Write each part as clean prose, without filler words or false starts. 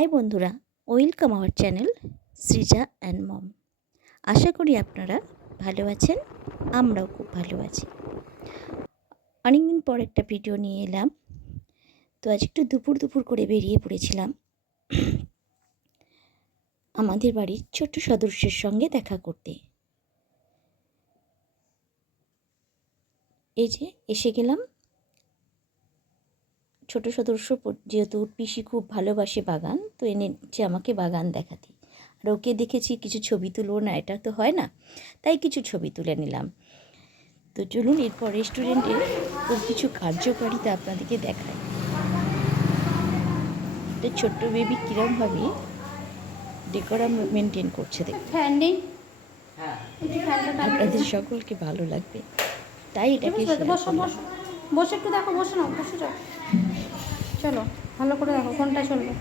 High বন্ধুরা, welcome our channel Srija and Mom. আশা করি আপনারা ভালো আছেন, আমরাও খুব ভালো আছি। অনেকদিন পর একটা ভিডিও নিয়ে এলাম। তো আজ একটু দুপুর করে বেরিয়ে পড়েছিলাম আমাদের বাড়ির ছোট্ট সদস্যের সঙ্গে দেখা করতে। এই যে এসে গেলাম। ছোট সদস্য যেহেতু পিসি খুব ভালোবাসে বাগান, তো এনেছে আমাকে বাগান দেখাতে। আর ওকে দেখেছি কিছু ছবি তুলবো না, এটা তো হয় না, তাই কিছু ছবি তুলে নিলাম। তো চলুন এরপর রেস্টুরেন্টের খুব কিছু কার্যকারিতা আপনাদেরকে দেখায়। একটা ছোট্ট বেবি কীরমভাবে ডেকোরাম মেনটেন করছে দেখুন। আপনাদের সকলকে ভালো লাগবে, তাই এটাকে বসে একটু দেখো, বসে নাও, বসে যাও। চলো ভালো করে দেখো কোনটা চলবে।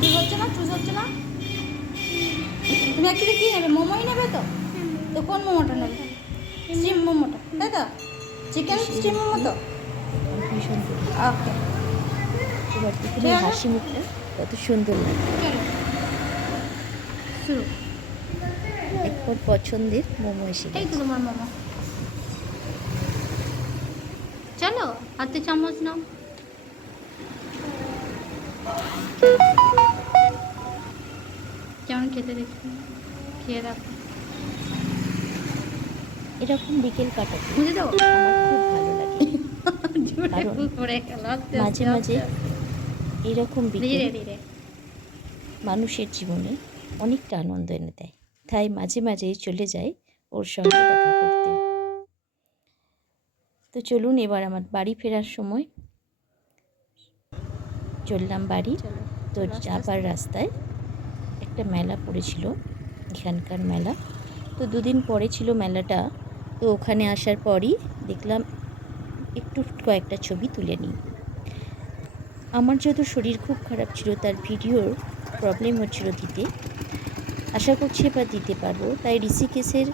কি হচ্ছে না, চুজ হচ্ছে না। তুমি অ্যাকচুয়ালি কী নেবে? মোমোই নেবে তো? তো কোন মোমোটা নেবে? স্টিম মোমোটা, তাই তো? চিকেন স্টিম মোমো তো? ভীষণ ওকে, এবার দেখুন হাসি মুখটা কত সুন্দর লাগে। শুরু। একবার পছন্দের মোমো এসে এই তো গেছে। তোমার মোমো। চলো হাতে চামচ নাও। কেমন খেতে দেখি, খেয়ে রাখো। এরকম বিকেল কাটাতে বুঝে দেবো, আমার খুব ভালো লাগে, কারণ মাঝে মাঝে এরকম বিকেল ধীরে ধীরে মানুষের জীবনে অনেকটা আনন্দ এনে দেয়। তাই মাঝে মাঝেই চলে যাই ওর সঙ্গে দেখা করতে। তো চলুন এবার আমার বাড়ি ফেরার সময় চললাম বাড়ি। তো যাবার রাস্তায় একটা মেলা পড়েছিল, এখানকার মেলা। তো দুদিন পরে ছিল মেলাটা। তো ওখানে আসার পরই দেখলাম একটু কয়েকটা ছবি তুলে নিই। আমার যেহেতু শরীর খুব খারাপ ছিল, তার ভিডিওর প্রবলেম হচ্ছিল দিতে। আশা করছি এবার দিতে পারবো। তাই ঋষিকেশের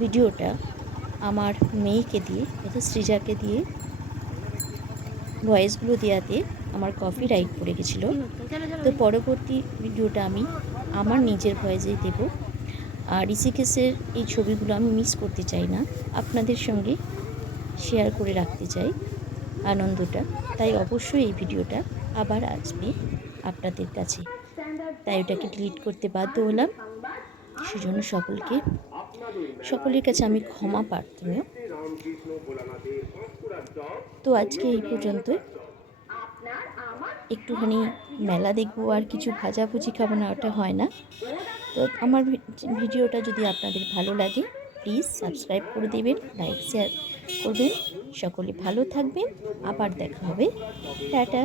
ভিডিওটা আমার মেয়েকে দিয়ে, অর্থাৎ সৃজাকে দিয়ে ভয়েসগুলো দেওয়াতে আমার কপিরাইট পড়ে গেছিলো। তো পরবর্তী ভিডিওটা আমি আমার নিজের ভয়েসেই দেব। আর ঋষিকেশের এই ছবিগুলো আমি মিস করতে চাই না, আপনাদের সঙ্গে শেয়ার করে রাখতে চাই আনন্দটা। তাই অবশ্যই এই ভিডিওটা আবার আসবে আপনাদের কাছে। তাই ওটাকে ডিলিট করতে বাধ্য হলাম। সেজন্য সকলের কাছে আমি ক্ষমা প্রার্থনীয়। তো আজকে এই পর্যন্তই। একটুখানি মেলা দেখবো আর কিছু ভাজাভুজি খাবো না, ওটা হয় না। তো আমার ভিডিওটা যদি আপনাদের ভালো লাগে প্লিজ সাবস্ক্রাইব করে দেবেন, লাইক শেয়ার করবেন। সকলে ভালো থাকবেন, আবার দেখা হবে। টাটা।